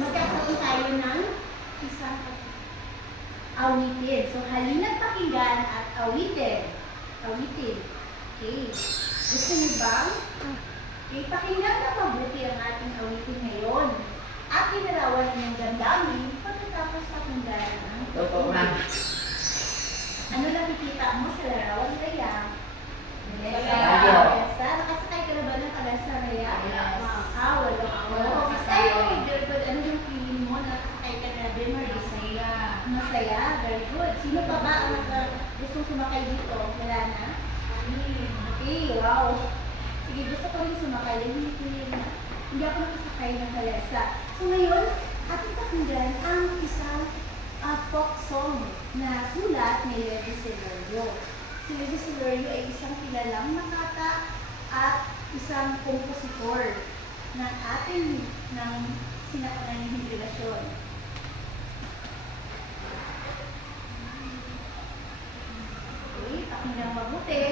magkakaroon tayo ng isang awitin. So, halina't pakinggan at awitin. Awitin. Okay. Gusto niyo bang? Okay, pakinggan na mabuti ang ating awitin ngayon. At inarawan niyong damdamin pagkatapos pakinggan ang awitin. Ano nakikita mo sa larawan, Rhea? Kalesa. Nakasakay ka na ba ng kalesa, Rhea? Walang ako. Ay, very good. Ano yung feeling mo? Nakasakay ka na ba, Marisa? Masaya. Very good. Sino pa ba ang gustong sumakay dito? Wala na? Okay, wow. Sige, gusto ko rin sumakay. Hindi ako nakasakay ng kalesa. So ngayon, ating pakinggan ang isang folk song na sulat ni Levi Selorio. Si Levi Selorio ay isang kilalang makata at isang kompositor ng ating sinaunang relasyon. Okay, pakinggan mabuti.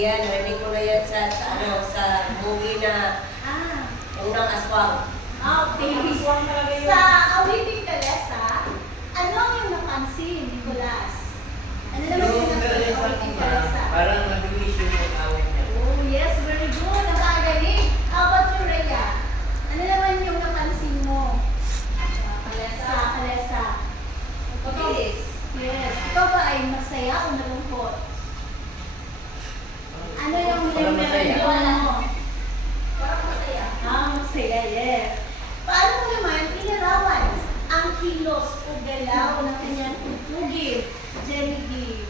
Yan, narinig ko na yan sa movie na Unang Aswang. Okay. Sa awiting kalesa, ano ang yung napansin, Nicolas? Ano naman yung napansin sa awiting kalesa? Parang mabilis yung awit niya. Oh, yes, very good. Nakagaling. How about you, Rhea? Ano naman yung napansin mo? Sa kalesa. Mabilis. Yes. Ikaw ba ay masaya o nalungkot? Ano yung nalungkot mo? Parang masaya. Masaya, yes. Paano mo naman inarawan ang kilos o galaw ng kanyang tugtugin, Jenny?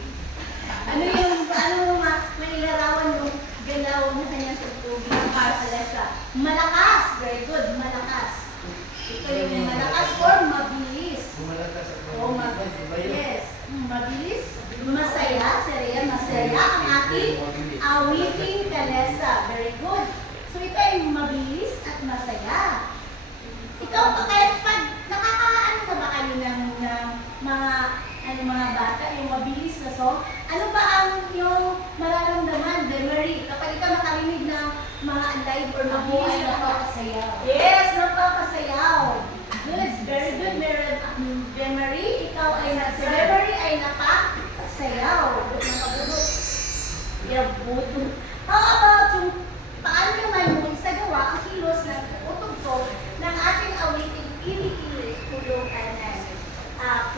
Paano mo mailarawan yung galaw ng kanyang tugtugin para sa kalesa? Malakas! Very good, malakas. Ito yung malakas or mabilis. Oh, yes. Mabilis, masaya, Rhea, masaya ang ating awiting kalesa. Very good. So ito ay mabilis at masaya. Ikaw pa kaya pag nakakaano ka ba kayo ng mga bata, yung mabilis na song? Ano ba ang yung mararamdaman, Demery, kapag ikaw makarinig ng mga live or mabilis na napakasayaw. Yes, napakasayaw. Good, very good, Demery. Ikaw ay si Demery ay napakasayaw. Napabulot. How about yung paano naman mo isagawa ang kilos ng utog ko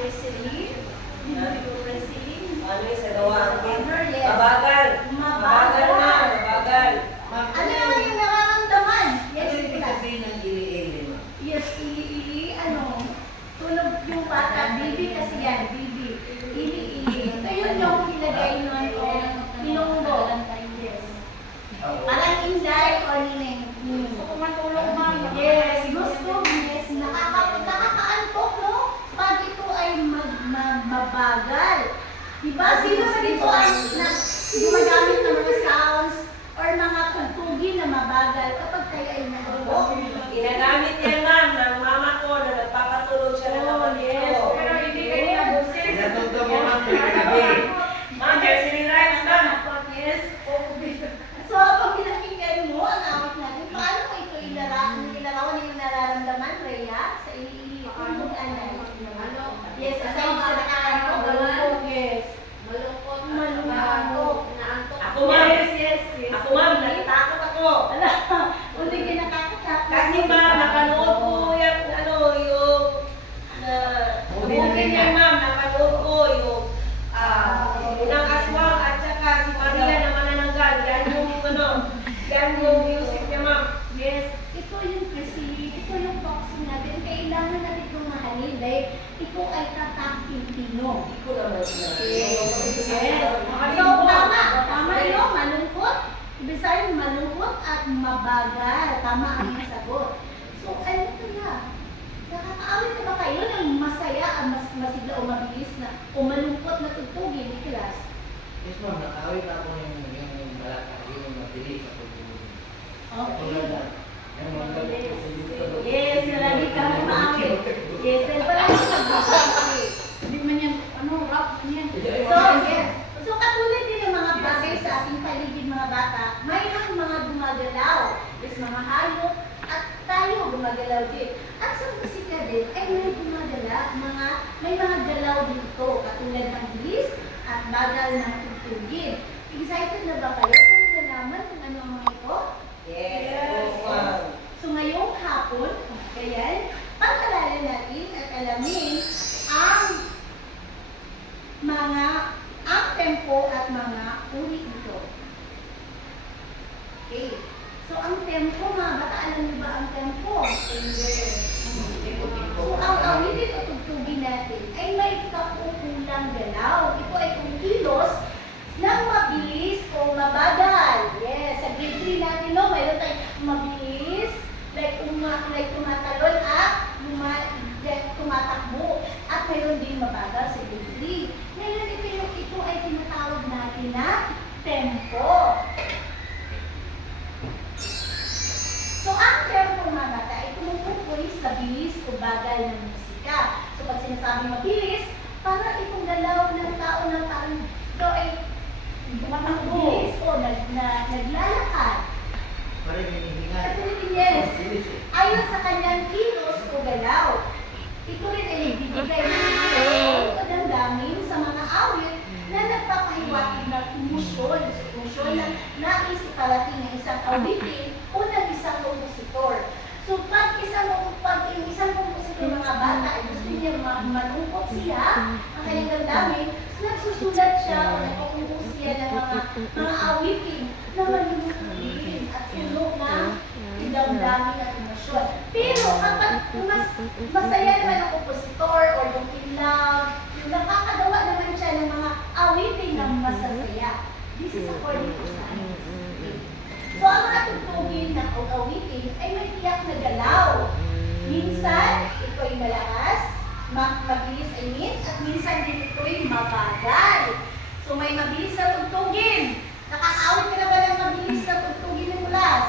Presley. Di ba ito Presley? Ano yung sa gawa? Honor, yes. Mabagal. Mabagal na. Mabagal. Ano naman yung nararamdaman? Yes, Ano yung class. sabihin ng ili-ili, ma'am? Yes, tulog yung bata, baby kasi yan, baby. Ili. Ito yun yung ilagay nun o pinunggo. Yes. Parang inday o nineng. So, kumatulog man. Yes, gusto, yes. Nakakaantok, no? Pag ito ay mabagal. Diba? Sino sa dito ay gumagamit ng mga sounds or mga tugtugin na mabagal kapag kayo ay nag-walk? Ginagamit yan, ma'am, ng mama ko na nagpapatulog siya ng kapatid Yes. ko. Pero hindi kayo naboses. Pinatugtog mo, ma'am, ng gabi. Ma'am, there's any rights, ma'am. Yes. So, habang pinakinggan mo ang awit natin, paano mo ito ilarawan yung nararamdaman, Rhea? Sa iiulog anay. Yes, aside sa nakakanto, malungkot, yes. Malungkot. Ako, ma'am. Yes. Ako, ma'am, natatakot ako. Hindi ka nakakatakot. Kasi ma'am, napanood ko yung movie niya, ma'am, napanood ko yung unang aswang at saka si Maria na manananggal. Yan yung music niya, ma'am. Yes, ito yung Presley, ito yung boxing natin. Kailangan natin itong mahalin dahil ito ay tataking Pino. Hindi ko naman Yes. So, tama yun, malungkot. Ibig sabihin, malungkot at mabagal. Tama ang iyong sagot. So, ano ito na? Nakakaawit na ba kayo ng masaya, masigla o mabilis na, o malungkot na tugtugin ni class? Yes, ma'am, nakawit ako yung balata, yung mabilis ako. Okay. Yung mga gabi. Yes, lagi ka maawit. Yes, dahil pala yung pag-ibig. Hindi man yan, rap yan. So, yes. So, katulad din ng mga bagay sa ating paligid mga bata, mayroong mga gumagalaw. Yes, mga hayop, at tayo gumagalaw din. At sa musika din, ay may gumagalaw, may mga galaw dito, katulad ng bilis at bagal ng tugtugin. Excited na ba kayo kung nalaman kung ano ang mga ito? Yes, ma'am. So ngayong hapon, ganyan, pag-aralan natin at alamin ang tempo at mga uri nito. Okay. So ang tempo, mga bata, alam niyo ba ang tempo? So ang awitin o tugtugin natin ay may kaukulang galaw. Ito ay kumilos ng mabilis o mabagal. Yes, sa grade 3 natin, no, mayroon tayong mabilis, like tumatalon at tumatakbo. At mayroon din mabagal sa grade 3. Ngayon, ito ay tinatawag natin na tempo. So, ang tempo, mga bata, ay tumutukoy sa bilis o bagal ng musika. So, pag sinasabing mabilis, para itong galaw ng tao na parang ito ay mabilis o naglalakad. Parang hinihingal. Yes. Bilis eh. Ayon sa kanyang kilos o galaw, ito rin ay nagbibigay ng damdamin sa mga awit na nagpapahiwatig ng emosyon. So, emosyon na nais iparating ng isang awitin o ng isang kompositor. So, pag yung isang kompositor mga bata ay gusto niya malungkot siya, ang kanyang damdamin, nagsusulat siya o nagkukumpos siya ng mga awitin na malulutuin at puno ng damdamin at emosyon. Pero kapag masaya naman ang kompositor o yung pinlove, yung nakakagawa naman siya ng mga awitin na masasaya. This is according to science. So, ang mga tugtugin ng awitin ay may tiyak na galaw. Minsan, ito ay malakas, mabilis at minsan din ito ay mabagal. So, may mabilis na tugtugin. Nakakaawit ka na ba ng mabilis na tugtugin ng class?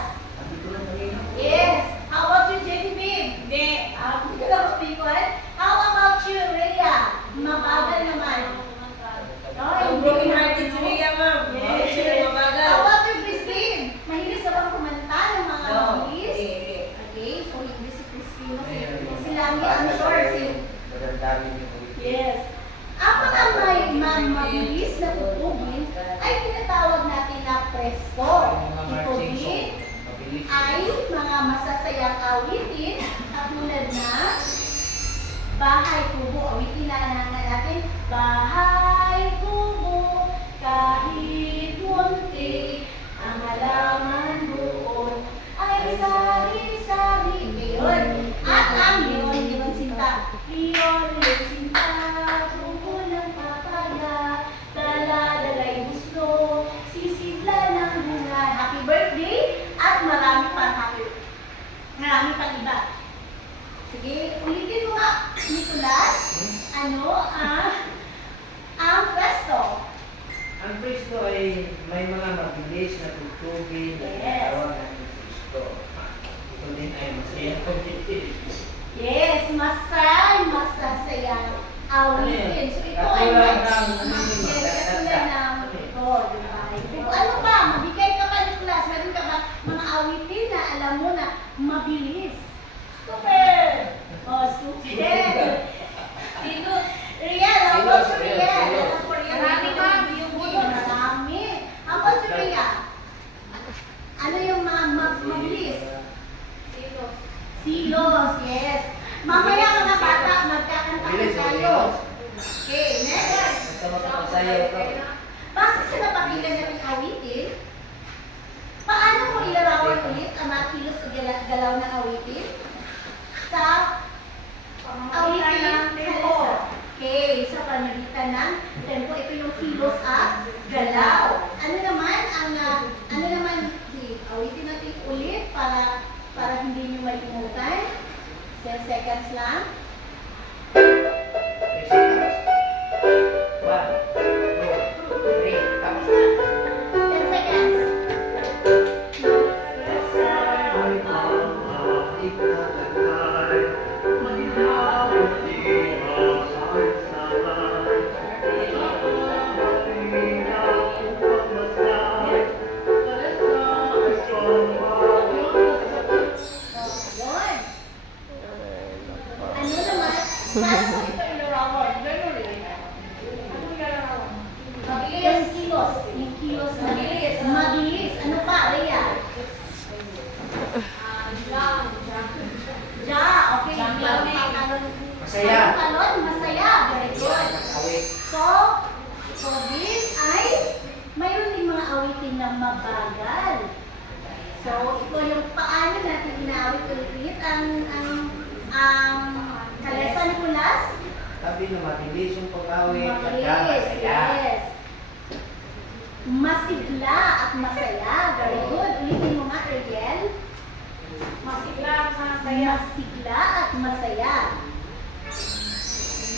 Yes. How about you, Jenny Babe? Hindi. Hindi ka na mabikon? How about you, Rhea? Mabagal naman. Ang broken hearted si Mia, ma'am. Yes. Siya na mabagal. How about you, Christine? Mahilig sa bang kumanta ng mga No. mabilis? Eh, Okay, so hindi si Christine. Si Lami, I'm sure. Magandang yung Yes. Ang mga mabilis na tugtugin ay tinatawag natin na presto. Tugtugin ay mga masasayang awitin at tulad na Bahay, kubo. Awitin na natin. Bahay, kubo, kahit munti, ang halaman doon ay sari-sari. Leon. At ang Leon Sinta. Leon Sinta, kubo ng papaya, dala-dala'y gusto, sisigla ng bunga. Happy birthday! At marami pang iba. Sige, ulitin mo nga, Nicolas. Ano ang pwesto? Ang Kristo ay may mga mabilis na tugtugin na Yes. tinatawag natin Kristo. Ito din ay masaya pagtitig. Yes, masasaya awitin. So ito ay Katulad ng yes, katulad ng ito, di ba? Kung ano ba, mabigay ka pa, Nicolas, meron ka ba mga awitin na alam mo na mabilis? Super! Oh, super! Sino? Riel, how about you, Riel, Riel? Riel. Ano po, Riel? Marami, ma'am. Yung Marami. How about you, Riel? Ano yung mga mabilis? Sino? Silos, yes. Mamaya mga bata, magkakanta Bilis, tayo. bilis. Okay, next. Basta makapasayaw ka. Base sa napakinggan natin awitin, paano mo ilarawan ulit ang mga kilos o galaw ng awitin? Sa awitin ng tempo. Okay, sa pamagitan ng tempo, ito yung kilos at galaw. Ano naman awitin natin ulit para hindi nyo malimutan. 10 seconds lang. 3 seconds. 1, 2, 3, tapos na. 10 seconds. Yun. Ano naman? Paano ito ilarawan? Mabilis. Kilos. Yung kilos na mabilis. Mabilis. Ano pa, Rhea? Ja. Okay. Masaya. Talon. Masaya. Very good. Awit. So this ay mayroon din mga awitin na mabagal. So, ito yung paano natin inaawit ulit ang kalesa ni Kulas. Sabi na mabilis yung pag-awit. Mabilis, Masaya. yes. Masigla at masaya. Very good. Ulitin mo nga, Ariel. Masigla at masaya. Masigla at masaya.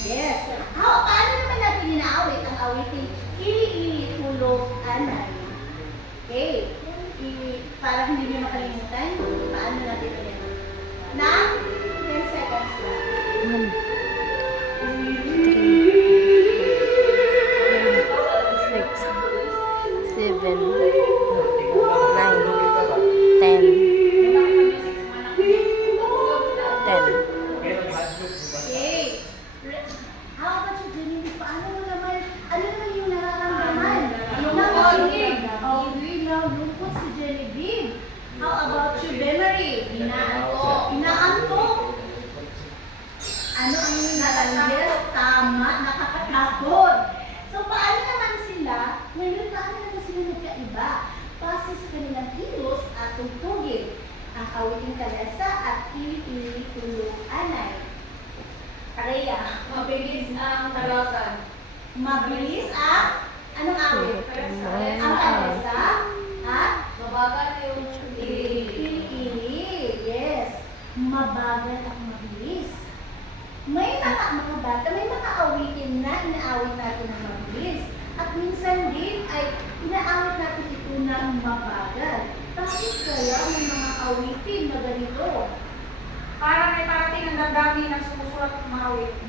Yes. Paano naman natin inaawit ang awitin? Ili-ili, tulog, anay. Okay. Para hindi nyo makalimutan, paano natin ulit? Na 10 seconds lang. 10. Okay. How about you, Jenny? Paano mo naman, ano naman yung nararamdaman? Lungkot si Genevieve. How about you, Bemery? Inaantok. Ano ang nararamdaman? Tama, nakakatakot. So, paano naman sila, ngayon paano naman sila nagkaiba? Base sa kanilang kilos at tugtugin. Ang awiting kalesa at ili-ili tulog anay. Rhea. Mabilis ang talasan. Mabilis ang anong awit? Ang kalesa at Mabagal yung ili-ili. Yes. Mabagal at mabilis. May mga bata, may mga awitin na inaawit natin ng mabilis. At minsan din ay inaawit natin ito ng mabagal. Bakit kaya may mga awitin na ganito? Para may parating ang damdamin ng sumusulat ng mga awit.